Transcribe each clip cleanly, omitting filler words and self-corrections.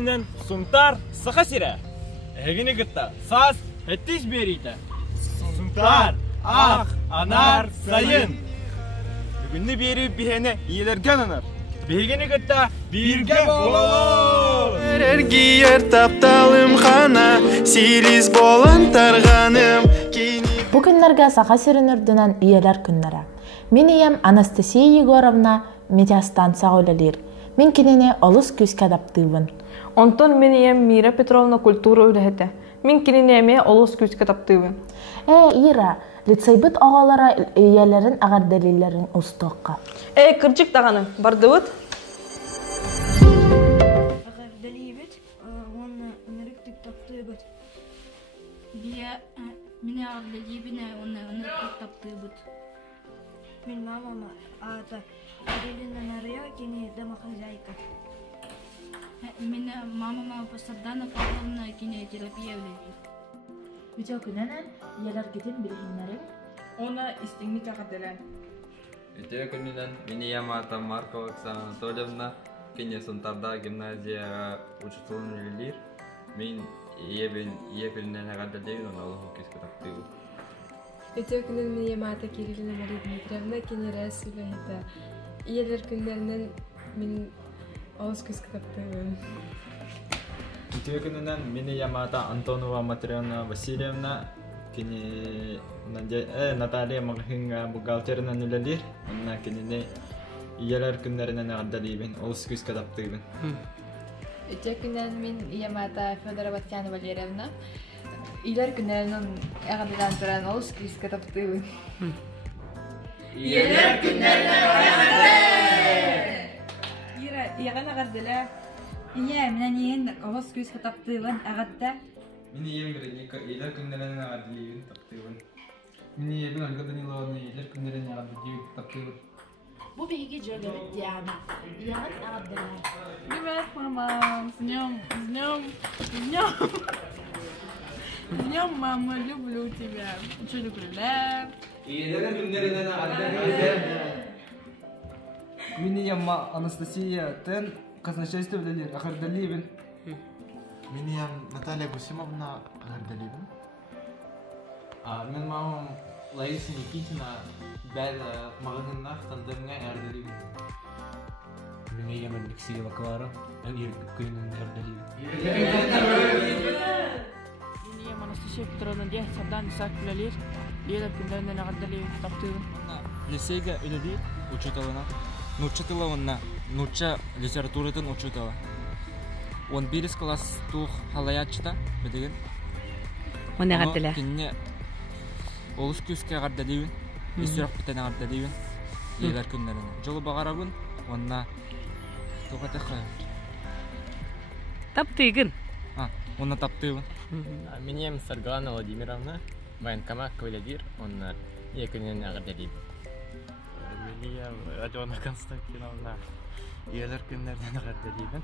күнінен сунтар сақасира. Әгіні күтті саз әттіш берейті. Сунтар, ақ, анар, сайын. Бүгінні бері бейені иелерген анар. Бейгені күтті бірге болу. Әргейер тапталым қана, сиріз болан тарғаным. Бұл күнлерге сақасирын үрдінен иелер күнлері. Мен ием Анастасия Егоровна метеостанция ойлалыр. Мен кенене олыс күске адаптывын. Онтон мен ием Мира Петровна культура үләһете. Мен кенене еме олыс күске адаптывын. Ира, лицейбіт ағалара иелерін ағар дәлелерін ұстыққа. Кырчык тағаным, бардыбыт? Ағар дәлейбет, оны үніріктік таптыбыт. Бия, мене ағар дәлейбіне оны үніріктік таптыбыт. Мен мамама ата Ирина Нария кене домохозяйка. Мене мамама Посадана Павловна кене терапия үлейді. Бүтө күнінен иелер кетен білгенлерін? Она истинник ағадылан. Бүтө күнінен мен Ямата Маркова Оксана Анатольевна кене Сунтарда гимназияға учителін үлелер. Мен епілінен ағадылейін, оны олығы кескі таптығын. Өтө күнін мен Ямата Кириллина Мария Дмитриевна кене рәсібі әді. Иелер күндерінен мен олыс көз кітаптығын. Бүтө күнінен мен Ямата Антонова Матрена Васильевна кене Наталья Мағхинға бухгалтерінен үлелер. Онына кенене иелер күндерінен ағадылейбін, олыс көз кітаптығын. Өтө күннен мен Ямата Федора Батьяна Валерьевна иелер күндерінен ағадылан тұран олыс көз кітаптығын. Иелер күндерінен ағадылан! Ира, иеғен ағадыла? Ие, менен ең олыс көз таптыбын ағадда. Мен иелер күндерінен ағадылейін таптығын. Мен иелер Ольга Даниловна иелер күндерінен ағадылейін таптығын. Бұл бейге жөгі бітті ағына. Иеғен ағадылар. Привет, мама! С днем! С днем, мама, люблю тебя. Очень люблю, да? Иелер күндерінен ағадылейін. Мен ием Анастасия Тен, казначейство үлелер, ағардалейбін. Мен ием Наталья Гусимовна ағардалейбін. Мен мамам Лариса Никитина бәл мағынақ тандырыңа ағардалейбін. Мен ием Алексеева Клара, күнінен ағардалейбін. Мен ием Анастасия Петровна де, сардан Исаак үлелер, иелер күндерінен ағардалейбін таптығын. Лицейге үлелер учителына. Нучатыла онна, нуча литературатын учутала. Он бирис класс тух халаячта, бедеген. Он ағаддыла. Кинне олыс күске ағардалейбін, үсірек бітен ағардалейбін, иелер күндеріне. Жолы бағарабын, онна туғатыққа. Таптығын? Онна таптығын. Менем Саргалана Владимировна, военкомат кавалядир, он екінен ағардалейбін. Менем Радиона Константиновна иелер күндерінен ағардалейбін.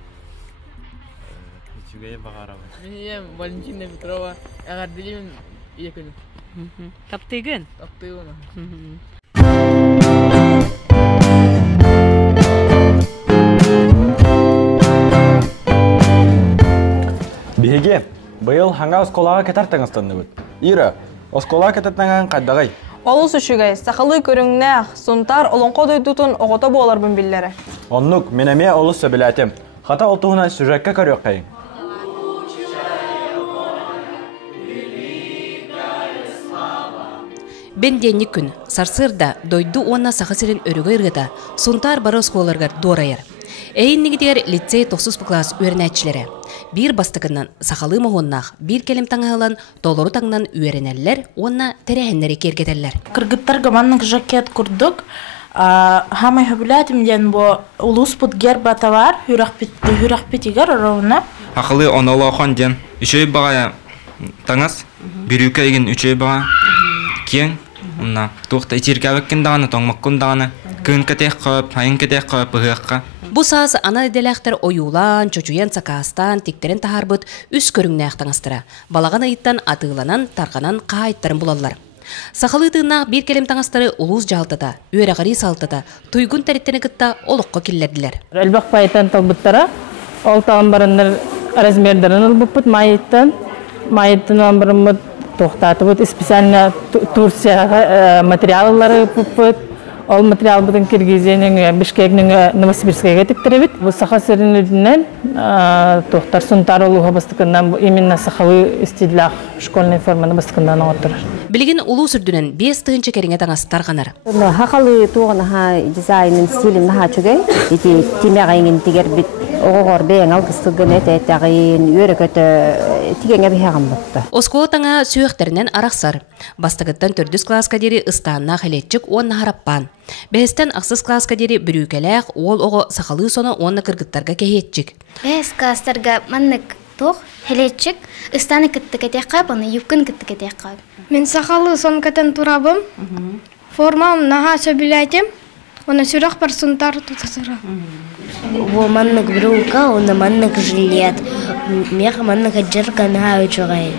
Үтігейі бағарабын. Менем Валентина Петрова ағардалейбін екінен. Таптығын? Таптығын. Беге, бұйыл ханға осколаға кетартыңызтынды бұд. Ира, осколаға кетартыңған қайдағай? Олыс үшігай, сақылы көріңнәқ, сұнтар олонқо дойдутын оғыта боларбын білдері. Оннук, менеме олыс сөбіләтім. Хата олтуғынан сюжетке көрек қайын. Бен денник күн, сарсырда дойду онна сақасырын өрігі ұрғыта, сұнтар бары осколарғар дорайыр. Әйіннігідер лицей 9 класс өрінәтшілері. Bir бастықынан сақалы мұғыннақ, bir келім таңағылан долыру таңнан үйерінәлілер, онна тәрәхінлері кергетелілер. Кыргыттар гаманның жакет күрдік. Хамай хөбіләтім ден бұл улус бұд гербата бар, хүрәқ бетігер ұрауына. Ақылы онолауқан ден, үшей баға таңыз, бір үкі еген үшей баға кен, туқта итиркәвіккен дағаны, тоңмаққын дағаны, күн кәтек қойып, айын кәтек қойып бұғыққа. Бу саз ана деләхтер оюлан, чочуян сакастан, тектерен тахарбыт үс көріңнәқтаңыстыра. Балаған айыттан атығыланан, тарғанан қайттарын бұлалар. Сақалы тыңнақ бір келем таңастары улуз жалтыда, үйерағари салтыда, туйгун тәреттені кітта олыққа келлерділер. Әлбақ пайытан талбыттара, ол тағын барындар размердарын ылбыппыт майыттан амбырымыт тоқтатыбыт специально Турцияға материаллары пыппыт. Ол материал бұдың Киргизияның, Бишкектің, Новосибирскайға тіктіребет. Бұл саха сырынырдінен тоқтар сұнтар олуға бастықындан именно сахалы стилях школьный форманы бастықындан оғыттырыр. Білген ұлу сүрдінен 5 тығынчы кәріңе таңастар қанар. Хақалы туғын дизайнын стилін жүгей, темеғайын тегер бит оғығыр бәйін алғыстығын әтәйін өрікөті тегенге бейхаған бұқты. Осколы таңа сүйіқтерінен арақсар. Бастығыттан 4 класска дері ұстағына қалетчік онына хараппан. Бәстен ақсыз класска дері бүрікеләқ, ол оғы сақалы соны онына кіргіттарға кәйетчік. Бәс кластарға маннық тоқ, хелетчік, ұстаны кітті кәтек қап, оны юбкін кітті кәтек қап. Мен сақалы сон кәтен турабым, формам наға сөбіләйтем, оны сүрек бар сұнтар тұтасыра. Во маннық брюка, оны маннық жилет, мех маннық джерка наға өчуғай.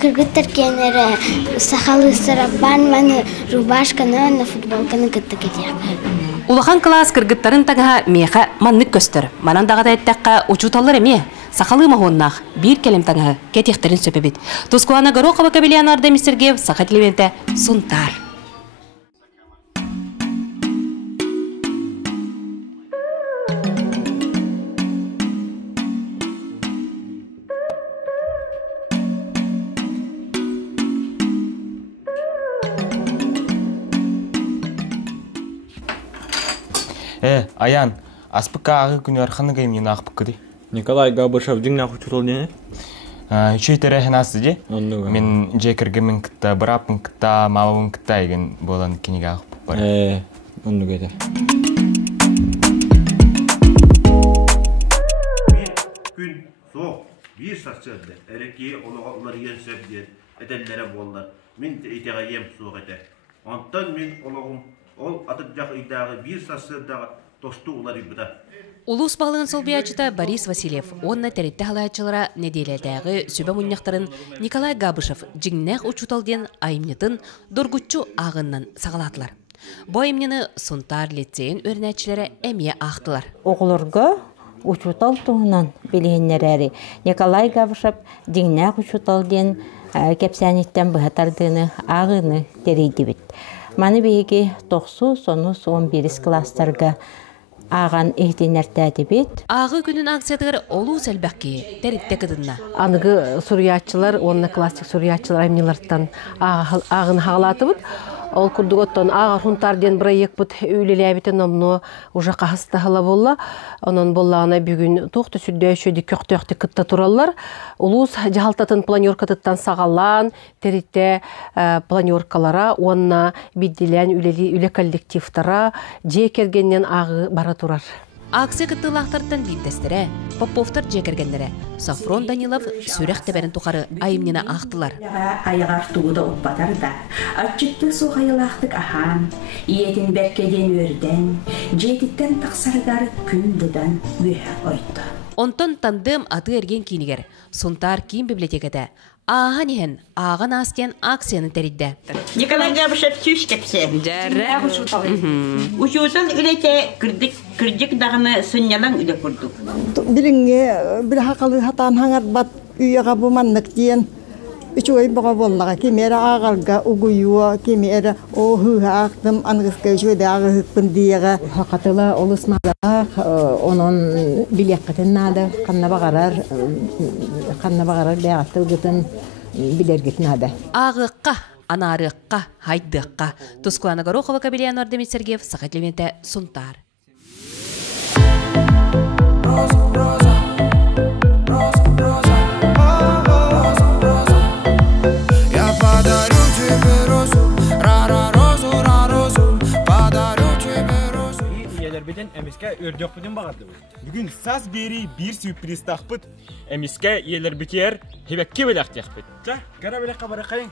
Кыргыттар кенері сақалы сарабан, маны рубашканы, оны футболканы кітті кәтек. Улахан класс кыргыттарын таңа меха маннык көстір. Манан дағада әттәққа учуталыр әме. Сақалы мағоннақ бір келем таңа кәтектерін сөпебет. Тускуана Горохова Кабелиян Ардем Сергеев, Сақат Левенте, Сунтар. Аян, аспыққа ағы күні арқаны ғайымнен ақпық күді. Николай Габышев жыңнақ ұчытыл дені? Үші тәрәхін асы де. Мен жекіргімін күтті, бұрапын күтті, мауын күтті еген болан кенеге ақпық бар. Онды көйді. Күн соқ, бір сақсырды. Әрекей олар ен сөбден, әдәллері болар. Мен етеға ем соқ әді. Онтан мен олағым ол атып жақ үйдағы бір сақсырдағы досту олар үйбіда. Улус бағылығын солбиячыта Борис Васильев, онна тәретті халайчылара неделелдәғы сөбі мұнияқтарын Николай Габышев жіңнәқ ұчуталден айымнетін дұргүтчу ағыннан сағалатылар. Бұл айымнені Сунтар лицейін өрнәтшілері әмие ақтылар. Оғылырға ұчутал туғынан білігінер әрі. Николай Габышев жіңнәқ ұчуталден кәпсәнеттен бұғатардығыны ағыны дәрейді біт. Маны бейге 9-11 кластарға аған ehtinlerді бет. Ағы күнін акциядығыр олу сәлбәкке тәрітті кыдынна. Анығы сурьячылар, онына классик сурьячылар аймниларттан ағын хағалаты бұд. Ол күрдіготтан ағар хунтарден проект бұд өйлеләбітін омно ұжа қағыстағыла болла. Онын боллағына бүгін тоқты сүрді өшөді көқтөқті күтті тұралар. Улус жағалтатын планеркатыттан сағалан, тәрітті планеркалара, онына бидділен үлі коллективтара, жекергеннен ағы бара тұрар. Акция кыттылақтардан биттестері, Поповтар жекергендері. Сафрон Данилов сүрек теберін тұқары айымнена ақтылар. Айғар туғыда ұппатар да, атчытты соғайылақтық ахан, иетін бәркеден өрден, жетіттен тақсарғар күндідан өйі ойты. Онтон тандым аты ерген кейінігер, Сунтар киім библиотекеті. Ағын ехен, ағын астен акцияны тәридді. Николай Габышев сүш кепсе. Жәрі. Учутал үлете кірдік дағыны сыннялан үлі күрдік. Біліңге бір хақалы хатан хаңар бат үйеға бұманнық дейін. Üçüğü bağa bollağa kimere ağalga uğuyuğa kimere o hıha aktım anğızga şöyle ağızıkpın diyeğe. Hakatıla olusmada onun bilekketin nada kanna bağarar bağatıl gıtın biler git nada. Ağıqqa, anarıqqa, haydıqqa. Tuzkuana Горохова Кабелиян Ардем Сергеев, Сақат Левенте, Сунтар. Эмиске өрдөк бүтін бағарды бұл. Бүгін саз бері бір сюрприз тақпыт. Эмиске елер бітер, хебекке бөлек тақпыт. Жа, қара бөлек қабары қайын.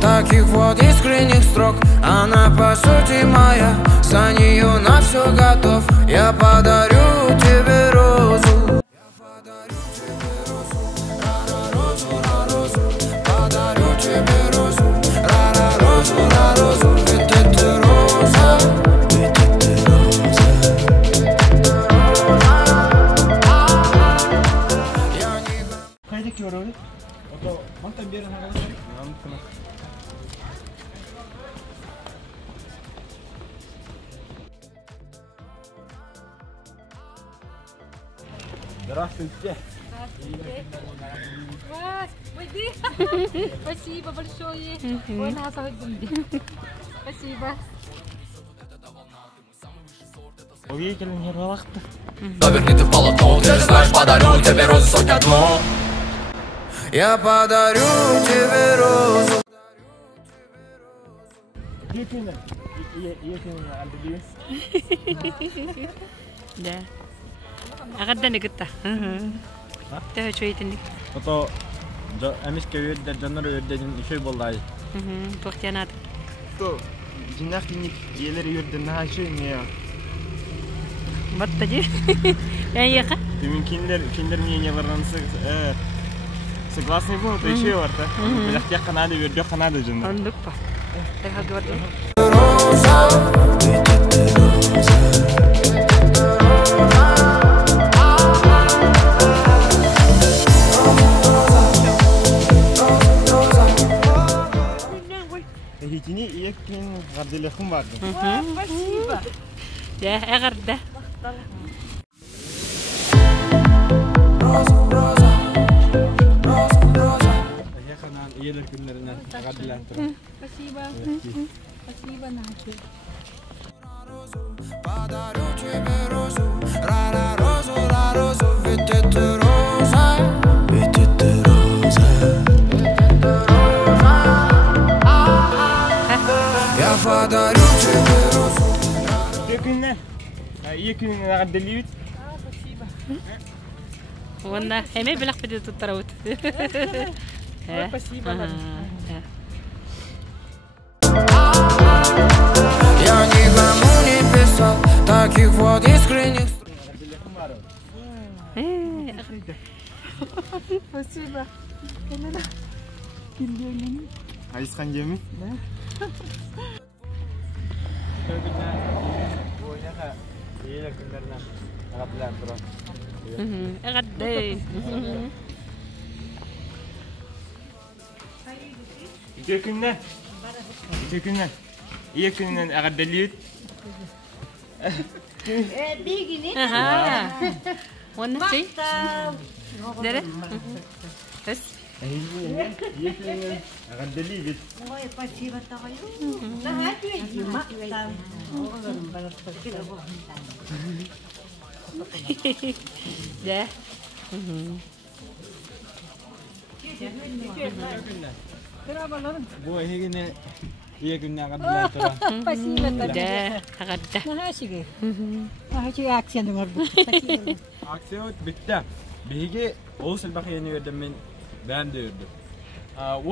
Таких вот искренних строк, она по сути моя, за нее на все готов. Я подарю Haydi ki oraya. Oto, mantan bir yerine kadar. Mantan. Здравствуйте. Спасибо большое. Ой, нас Спасибо. Увидели не ролахты. Заверни ты в полотно, ты же знаешь, подарю тебе розу сотню одну. Я подарю тебе розу. Да. أغدني قطة. ده شوية تني. Oto, amis köyü de canları ödenin şey bolay. Tuğ yanat. To, jinak tinik yeleri yurden ha şey mi ya? Battacı. Ben yaka. Kinder мненияларынан согласны будут, еще варта. Белах тех Канады вердёк Канады жинда. Он дупа. Так говорю. Хитини иекин гадилехум vardı. Спасибо. Ya, eğerde. Yakından iyiler günlerinden gadilendir. Спасибо. Спасибо, Начо. Подарю тебе розу, розу, розу, ведь это роза, ведь это роза, я подарю тебе розу. İyi günler gadiliyit. Спасибо. وانا همي بلغ بدي تتروت. Спасибо. Я никому не писал таких вот искренних строк. Спасибо. Ayıskan gemi. İyiler günlerinden gadilendir. اغدي. Teşekkürler. Teşekkürler. İyi günler gadiliyit. Бегини. Ага. وانا شيء. دره. بس. İyi günler gadiliyit. Ой, спасибо, Таю. Да, ده. Bu iyi günler gadilendir. Спасибо, ده. غدا. Нахашиге. Нахашиге акцияны бар. Aksiyon bitti. Bigi olsun bak yeni verdim ben de verdim.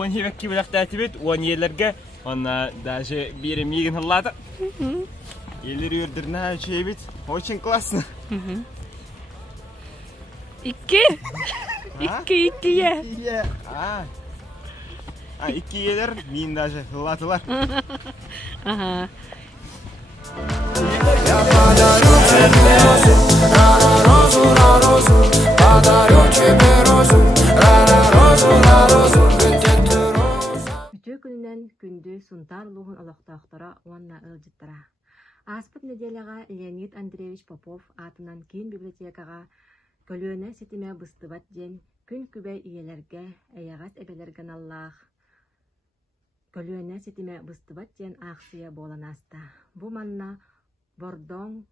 One here ki bilak tatibet one yerlerge ona da şey birim yigin hallada. Yerleri yurdirne her şey bit. Очень классно. İki. İki ya. İki. İki yeler min da şey hallatılar. Aha. Я подарю тебе розу, розу, розу, подарю тебе розу, розу, ведь это роза. Бүтө күнүнөн күндү сунтар улугун олоктоохтора уонна ылжыттара. Аспыт неделяга Леонид Андреевич Попов атынан кийин библиотекага көлүөнө сетиме быстыбат ден күн күбей иелерге эягас эбелерген аллаах көлүөнө сетиме быстыбат ден аксыя боланаста. Бу манна Бордоң,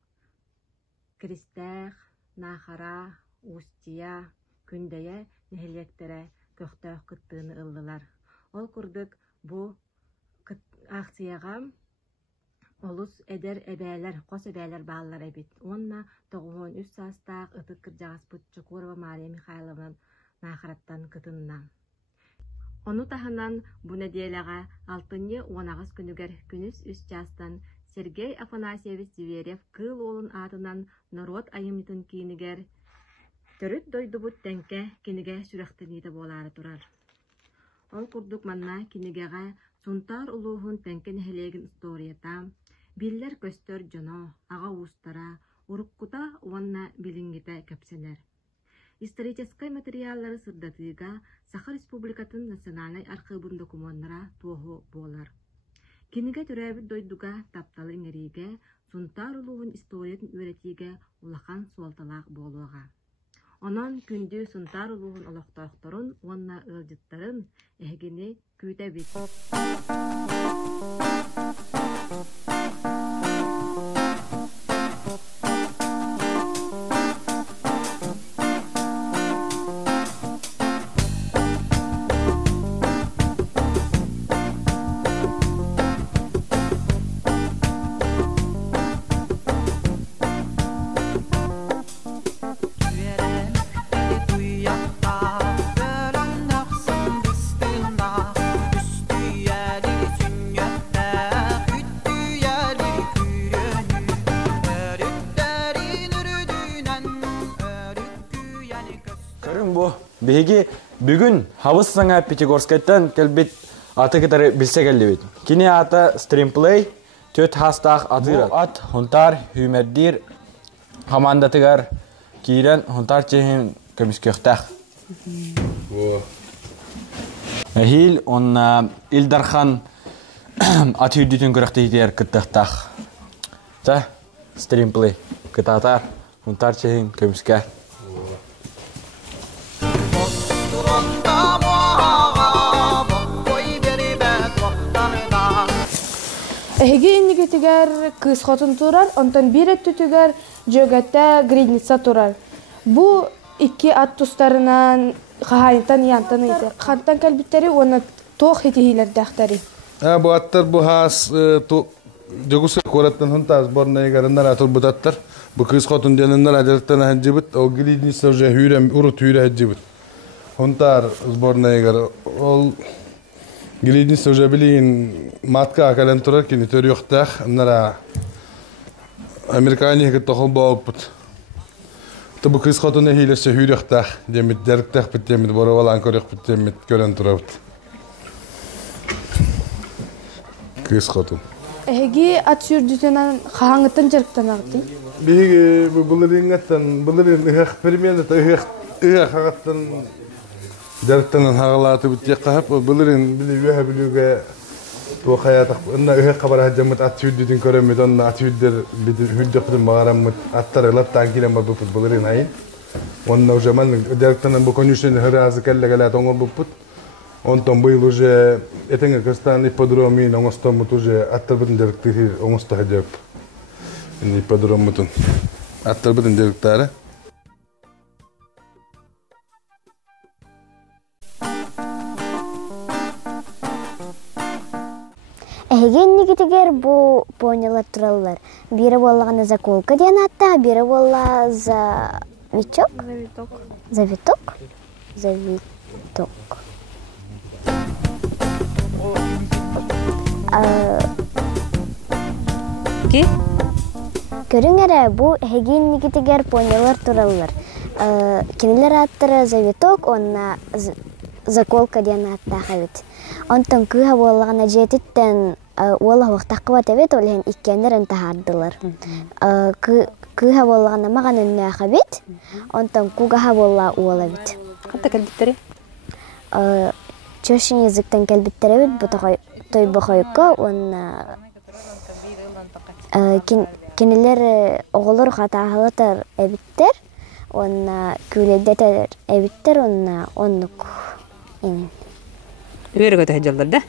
Кристэх, Нахара, Устия, Күндәйе нехилектере көктөөх кыттыыны ыллылар. Ол курдук бу акцияга олус эдер эбээлер, кос эбээлер баалар эбит. Онна 93 састаак ытык кыржагаспыт Чукурова Мария Михайловна Нахараттан кытынна. Ону таһынан бу неделяга 6-10 күнүгер күнүс 3 жастан Сергей Афанасьевич Зверев кыл олун атынан народ айымытын кийинигер төрүт дойдубут тенке киниге сүрөктениде болары турар. Ол курдук манна кинигеге сунтар улуухун тенкен хелегин историята, биллер көстөр жоно, ага устара, уруккута уанна билингите кепсенер. исторический материаллары сырдатыга Саха Республикатын национальный архивын документара туоху болар. Киниге төрәбит дойдуга тапталы иңериге сунтар улуғын историятын өретиге улахан суалталақ болуға. Онон күнді сунтар улуғын олоқтоқтарын, онна ылжыттарын әгіне күйтәбит. Беги бүгін Хавыз саңа Пятигорскайттан келбет аты кітары білсе келдебет. Кені аты стримплей, төт хастақ атырат. Ат хунтар, хүмердир, командатыгар кейрен хунтар чехин көміскөқтақ. Хил, он Илдархан ат хүддітін көріқтейдер күттіқтақ. Та, стримплей, кітатар, хунтар чехин көміскә. Эһиги иннигитигер кыз хотун турар, онтон бир эттүтүгер жөгөтте гридница турар. Бу икки ат тустарынан хахайнтан янтан ыйды. Хантан калбиттери оны тох хитихилер дахтари. Бу аттар бу хас жогусы кораттан хунтаз борнайгар наратур бутаттар. Бу кыз хотун денен нарадыктан хаджибит, о гридница уже хүрем урут хүрэ хаджибит. Хунтар сборнайгар ол Гилидница уже билин матка кален турар кини төрүктах нара американи ге тохол болпут. Табу кыз хотуна хилесе хүрүктах демит дерктах бит демит боровалан көрөк бит демит көрөн турабыт. Кыз хотун. Эһиги ат сүрдүтөнөн хаңытын жарктан агты. Биги булырингаттан булырин эксперимент хагаттан Дәрттен хагалаты бит кахап булырын билүгә билүгә то хаятак инна үһә кабар хаҗамат атүддин көрөмөт онна атүддер бит хүддәктен магарамат аттарылап танкилем бар бут булырын ай онна уже ман дәрттен бу конюшен хразы келлегәлә тоңор бут онтон быйыл уже этеңе кыстан ипподроми оңостон мут уже аттар битен дәрттер оңосто хаҗап ипподромутун аттар битен дәрттәре Эгеннигитигер бу понялар тураллар. Бири боллагана заколка деген атта, бири болла за виток. Завиток. Завиток. Ки? Көрүңөрө бу эгеннигитигер понялар тураллар. Кинилер аттары завиток, онна заколка деген атта хабит. Онтон кыха боллагана жетиттен уола вактакка табет олен иккендер тахардылар. Кыха боллагана маган өннө хабит. Онтон кугаха болла уола бит. Катта келбиттери? Чөшин языктан келбиттери бит бутагай той бохойко он кинилер оголор хатахалатар эбиттер. Он күледетер эбиттер оннук. Үйрөгө тахажалдар да.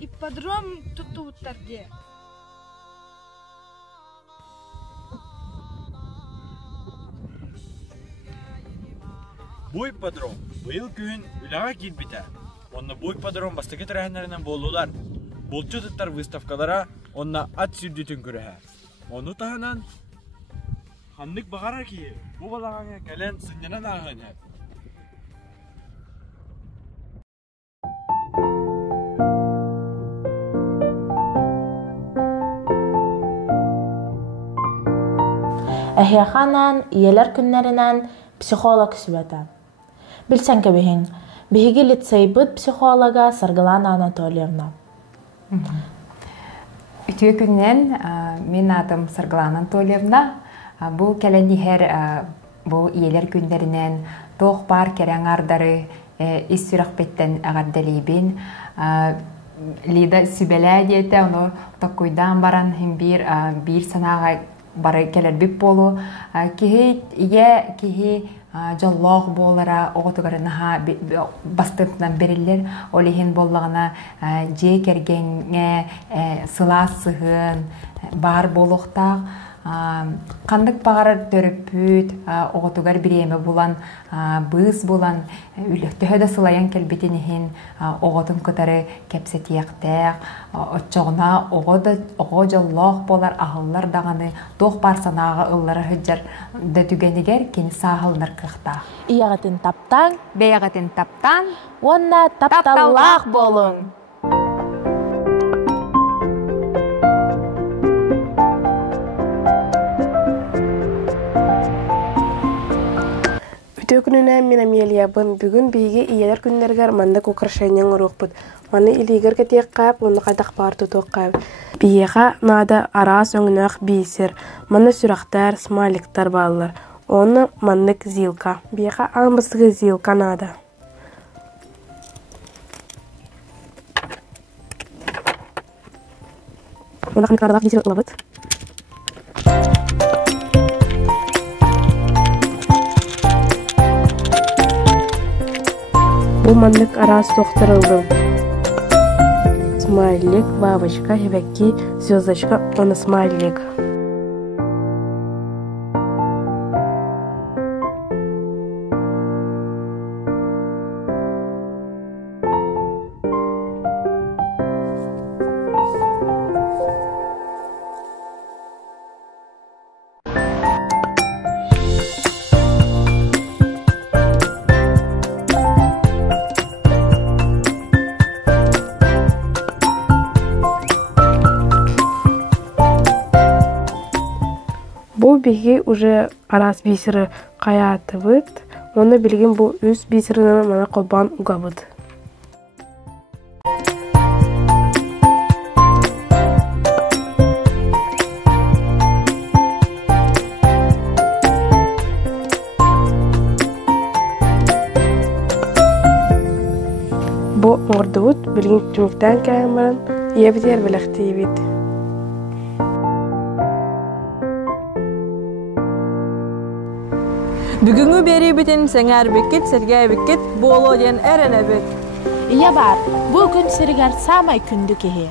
ипподром туттууттар дие. Бу ипподром быйыл күн үлага килбите. Онна бу ипподром бастыгы тәрәһеннәреннән болулар. Болчу туттар выставкалара онна ат сүрдүтүн күрәһә. Оны таһанан ханнык багара ки бу балагаңа кәлән сыннан агын. Әһиаханан иелер күннәренән психолог сүбәтә. Билсәң кебеһин, биһиге лицейбыт психолога Саргалана Анатольевна. Үтүе күннән мен атым Саргалана Анатольевна. Бу кәләннихәр бу иелер күннәренән тох бар кәрәң ардары ис сүрәхбеттән агардалыбин. Лида сүбәлә диетә, оны такойдан баран һәм бир санага бары келер бип болу. Кихи ие кихи жаллах болара оғытыгарынаға бастыртынан берілер. Олихин боллағына же кергенге сыла сығын бар болуқтақ. Қандық бағарар төріппүт, оғытыгар біреме болан, бұыз болан, үліктігі да сылаян келбетінігін оғытын күтары кәпсетияқтәқ, отчоғына оғы жаллақ болар, ағылар дағаны, тоқ бар санаға ұллары хүджар да түгенігер кені сағылыныр қықта. Ияғатын таптан, бейағатын таптан, онна тапталлақ болың. Үтө күнүнә мен Амелиябын бүгүн биге иелер күннәргә мандык украшениең урукпут. Маны илигер кетек кап, оны кайдак бар тутук кап. Биега нада арас өңнәк бисер. Маны сүрәхтәр, смайликтар баллар. Оны мандык зилка. Биега амбысыгы зилка нада. Мына кырдак бисер улабыт. Бу мандык арас соқтырылды. Смайлик, бабочка, хебекки, звездочка, он смайлик. Бу биги уже арас бисері каяты быт. Оны билген бу үз бисеріне мана колбан угабыт. Бу ордубут билген түміктен кәймаран ебдер біліқті ебет. Бүгүнгү бери битин сеңер бекет, сергей бекет, боло ден әрәне бет. Ия бар, бу күн сергер самай күнді кеhe.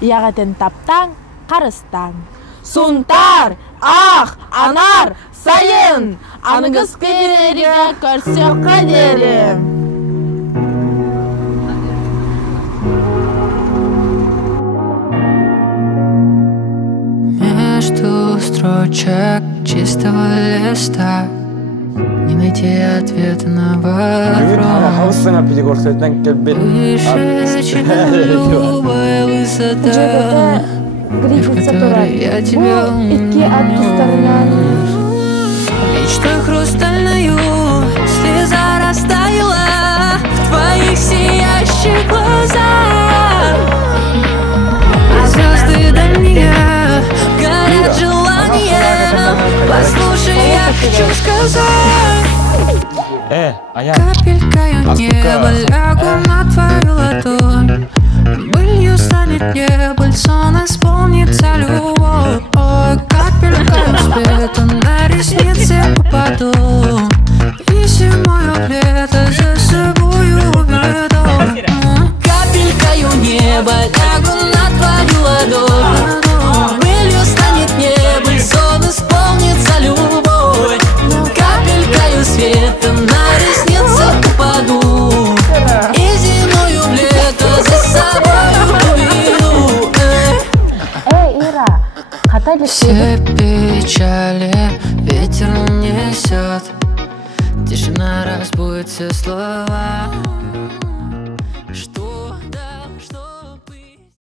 Ияғатын таптан, қарыстан. Сунтар, ах, анар, сайын, аныңыз кеберерге көрсек қадерім. Между строчек чистого листа не найти ответа на вопрос. Выше, чем любая высота, в которой я тебя умею. Мечтой хрустальную слеза растаяла в твоих сиящих глазах, а звезды дальние горят желанием. Послушай, я хочу сказать. Капелькою неба лягу на твою ладонь. Былью станет небо, сон исполнится любовь. Ой, капелькою света на ресницы попаду. И зимою лето за собою уведу. Капелькою неба неба, лягу на твою ладонь. Пылью станет небо, сон исполнится любовь. Капелькою света на ресницы упаду, и зимою в лето за собой уведу. Ира, все печали ветер несет, тишина разбудит все слова.